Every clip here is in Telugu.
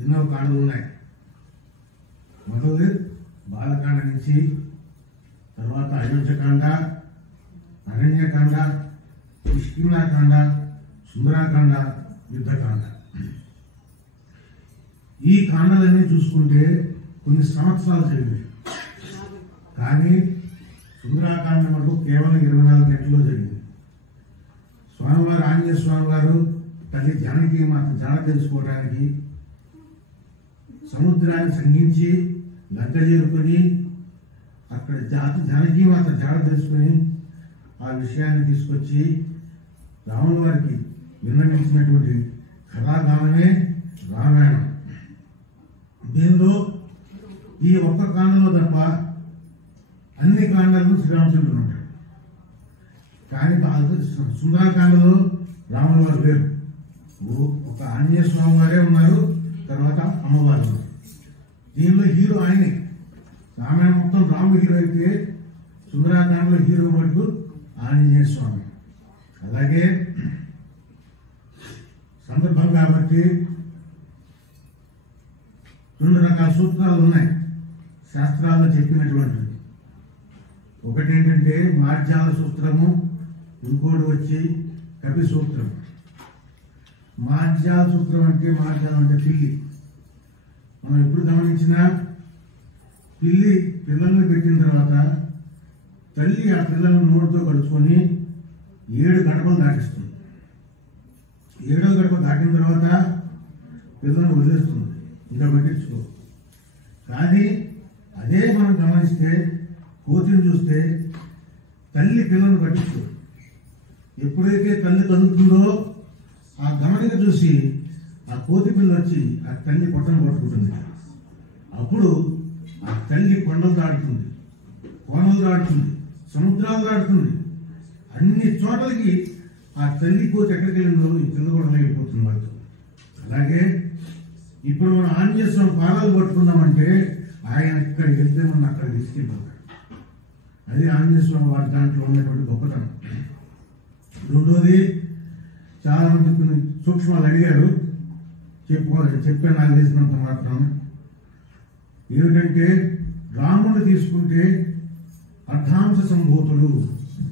ఎన్నో కాండలు ఉన్నాయి. మొదటిది బాలకాండ నుంచి, తర్వాత అయోధ్యకాండ, అరణ్యకాండ, కిష్కింధాకాండ, సుందరాకాండ, యుద్ధకాండ. ఈ కాండలన్నీ చూసుకుంటే కొన్ని సంవత్సరాలు జరిగినాయి. కానీ సుందరాకాండ మటుకు కేవలం 24 గంటల్లో జరిగింది. స్వామివారు, ఆంజనేయ స్వామి వారు తల్లి జానకి మాత జాడ తెలుసుకోవడానికి సముద్రాన్ని సంధించి లంక చేరుకొని అక్కడ జానకి మాత జాడ తెలుసుకొని ఆ విషయాన్ని తీసుకొచ్చి రాముల వారికి విన్నవించినటువంటి కథాగానమే రామాయణం. దీనిలో ఈ ఒక్క కాండలో తప్ప అన్ని కాండాలను శ్రీరామచంద్రుడు ఉంటాడు. కానీ సుందరాకాండలో రాముల వారు లేరు. ఒక ఆంజనేయ స్వామి వారే ఉన్నారు, తర్వాత అమ్మవారు ఉన్నారు. దీనిలో హీరో ఆయనే. రామాయణం మొత్తం రాముడు హీరో అయితే సుందరాకాండలో హీరో మటుకు ఆంజనేయ స్వామి. అలాగే సందర్భం కాబట్టి 2 రకాల సూత్రాలు ఉన్నాయి శాస్త్రాల్లో చెప్పినటువంటివి. ఒకటి ఏంటంటే మార్జాల సూత్రము, ఇంకోటి వచ్చి కపి సూత్రం. మార్జాల సూత్రం అంటే పిల్లి. మనం ఎప్పుడు గమనించినా పిల్లి పిల్లల్ని పెట్టిన తర్వాత తల్లి ఆ పిల్లలను నోటితో కలుసుకొని 7 గడపలు దాటిస్తుంది. 7వ గడప దాటిన తర్వాత పిల్లలను వదిలేస్తుంది, ఇంకా పట్టించుకో. కానీ అదే మనం గమనిస్తే కోతిని చూస్తే తల్లి పిల్లలను పట్టించుకో. ఎప్పుడైతే తల్లి కదులుతుందో ఆ గమనిక చూసి ఆ కోతి పిల్ల వచ్చి ఆ తల్లి పొట్టను పట్టుకుంటుంది. అప్పుడు ఆ తల్లి కొండలు దాడుతుంది, కోనలు దాడుతుంది, సముద్రాలు దాడుతుంది. అన్ని చోట్లకి ఆ తల్లి కోతి ఎక్కడికి వెళ్ళిందో ఈ పిల్ల కూడా వెళ్ళిపోతుంది వాళ్ళతో. అలాగే ఇప్పుడు మనం ఆంజనేయ స్వామి పాదాలు పట్టుకుందామంటే ఆయన ఇక్కడికి వెళ్తే మనం అక్కడ తీసుకెళ్ళిపోతాడు. అది ఆంజనేయ స్వామి వారి దాంట్లో ఉన్నటువంటి గొప్పతనం. రెండోది, చాలా మంది కొన్ని సూక్ష్మాలు అడిగారు, చెప్పాను నాకు తెలిసినంత మాత్రం. ఏమిటంటే రాముడు తీసుకుంటే అర్ధాంశ సంభూతుడు,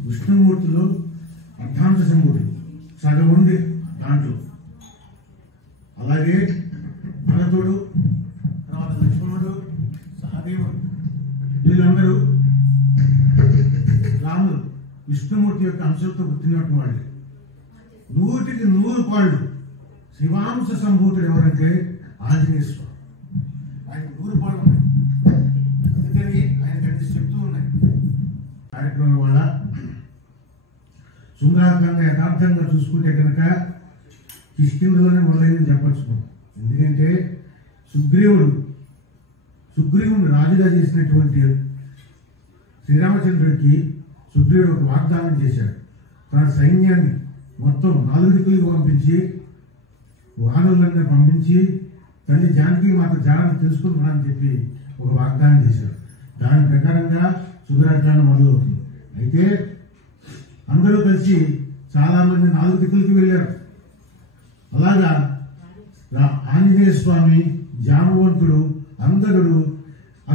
విష్ణుమూర్తిలో అర్ధాంశ సంభూతుడు సగం ఉంది దాంట్లో. అలాగే భరతుడు, తర్వాత లక్ష్మణుడు, సహదేవుడు, వీళ్ళందరూ రాముడు విష్ణుమూర్తి యొక్క అంశంతో పుట్టినట్టు వాళ్ళు. 100కి 100 పాళ్ళు శివాంశ సంభూతుడు ఎవరంటే ఆంజనేయ స్వామి. ఆయన 100 పాళ్ళు ఉన్నాయి. అందుకని ఆయనకి అన్ని చెప్తూ ఉన్నాయి. కార్యక్రమం వల్ల సుందరాకాండ యథార్థంగా చూసుకుంటే కనుక కిష్కింధలోనే మొదలైందని చెప్పచ్చు. ఎందుకంటే సుగ్రీవుని రాజుగా చేసినటువంటి శ్రీరామచంద్రుడికి సుగ్రీవుడు ఒక వాగ్దానం చేశాడు. తన సైన్యాన్ని మొత్తం 4 దిక్కులకు పంపించి, వానరులందరూ పంపించి తల్లి జానకి మాత జాడను తెలుసుకుంటున్నానని చెప్పి ఒక వాగ్దానం చేశాడు. దాని ప్రకారంగా సుందరాకాండ మొదలవుతుంది. అయితే అందరూ కలిసి చాలామంది 4 దిక్కులకి వెళ్ళారు. అలాగా ఆంజనేయ స్వామి, జామవంతుడు,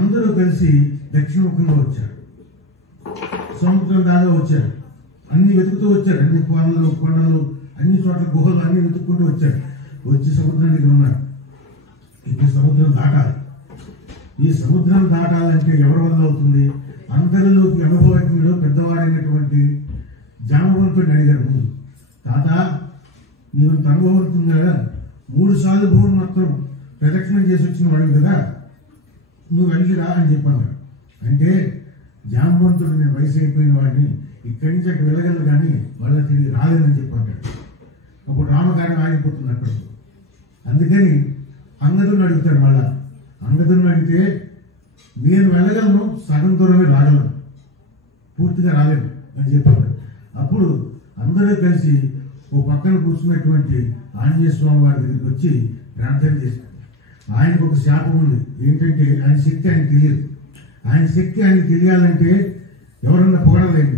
అందరూ కలిసి దక్షిణముఖంగా వచ్చారు. సముద్రం దాకా వచ్చారు. అన్ని వెతుకుతూ వచ్చారు. అన్ని కొండలు అన్ని చోట్ల గుహలు అన్ని వెతుక్కుంటూ వచ్చారు. వచ్చి సముద్రం దగ్గర ఉన్నారు. ఇప్పుడు సముద్రం దాటాలి. ఈ సముద్రం దాటాలంటే ఎవరి వల్ల అవుతుంది? అందరిలోకి అనుభవజ్ఞుడు పెద్దవాడైనటువంటి జామవంతుడిని అడిగారు ముందు. తాత, నీవు అనుభవం అవుతుంది కదా, 3 సార్లు భూమిని మొత్తం ప్రదక్షిణం చేసి వచ్చిన వాడు కదా, నువ్వు వెళ్ళిరా అని చెప్పాను. అంటే జామవంతుడు నేను వయసు అయిపోయిన వాడిని, ఇక్కడి నుంచి అక్కడ వెళ్ళగలను కానీ వాళ్ళ తిరిగి రాలేదని చెప్పాడు. అప్పుడు రామకార్యం ఆగిపోతుంది అక్కడ. అందుకని అంగదుని అడుగుతాడు. మళ్ళా అంగదుని అడిగితే నేను వెళ్ళగలను, సగం దూరమే రాగలను, పూర్తిగా రాలేను అని చెప్పాడు. అప్పుడు అందరూ కలిసి ఓ పక్కన కూర్చున్నటువంటి ఆంజనేయ స్వామి వారి దగ్గరికి వచ్చి ప్రార్థన చేశారు. ఆయనకు ఒక శాపం ఉంది. ఏంటంటే ఆయన శక్తి ఆయనకు తెలియదు. ఆయన శక్తి ఆయనకు తెలియాలంటే ఎవరన్నా పొగడలేదు.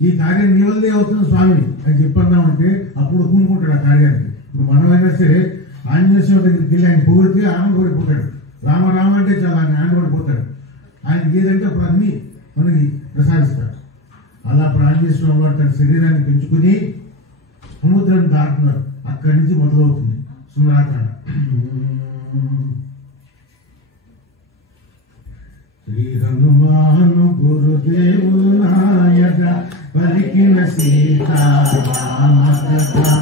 ఈ కార్యం నీ వల్లే అవుతున్న స్వామి అని చెప్పన్నామంటే అప్పుడు ఒప్పుకుంటాడు ఆ కార్యానికి. ఇప్పుడు మనమైనా సరే ఆంజనేయ స్వామి దగ్గరికి వెళ్ళి ఆయన పొగిడితే ఆనందపడిపోతాడు. రామ రామ అంటే చాలా ఆయన ఆనందపడిపోతాడు. ఆయన ఏదంటే అప్పుడు అన్ని మనకి ప్రసాదిస్తాడు. అలా అప్పుడు ఆంజనేయ స్వామి వారు తన శరీరాన్ని పెంచుకుని సముద్రాన్ని దాటుతున్నారు. అక్కడి నుంచి మొదలవుతుంది సుందరాకాండ. శ్రీ హనుమాను గురుదేవులు నాయక పలికిన సీతారామ కథ.